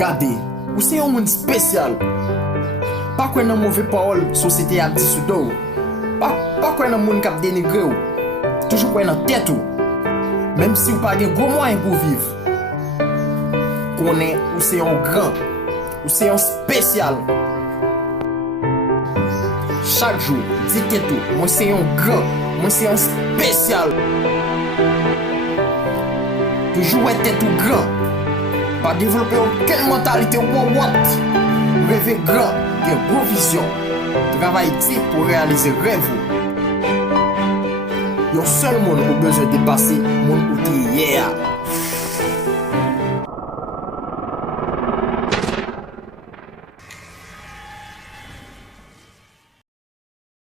Gade, ou se yon moun spesyal. Pa kwen nan mouve parol sosyete ap di sou do. Pa kwen nan moun kap denigre ou. Toujou kwen nan tet ou. Mem si ou pa gen gros moyen pou viv. Konen ou se yon gran. Ou se yon spesyal. Chak jou, di tet ou, mwen se yon gran. Mwen se yon spesyal. Toujou wè tet ou gran. Pa develope aucune mentalité ou what. Rêver grand, gen gros vision. Travail dur pour réaliser rêve. Yon seul monde ou besoin de dépasser monde ou hier.